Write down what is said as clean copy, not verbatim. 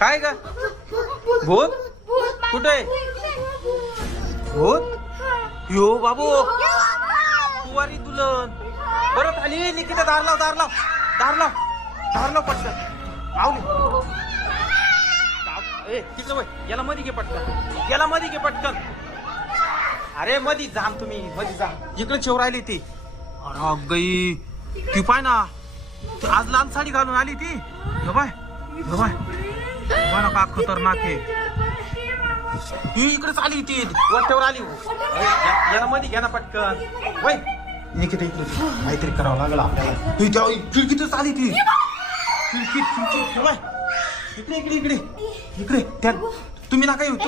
काय ग भूत कुठे भूत यो बाबू कुवारी दुल्हन परत आली निकिता दार लाव पटकन आवली ए तिकडे वय याला मध्ये घे पटकन अरे मध्ये जाम तुम्ही मध्ये जा इकडे चेव राहिली ती अरे गई ती पाय ना आज लाल साडी घालून आली ती बाय का खतरनाक आहे ती इकडेच आली ती वट्यावर आली याला मध्ये घ्या ना पटकन वय निकिता इकडे काहीतरी करावं लागलं आपल्याला ती त्या खिडकीतच आली ती खिडकीत बाय इकडे त्या तुम्ही ना काही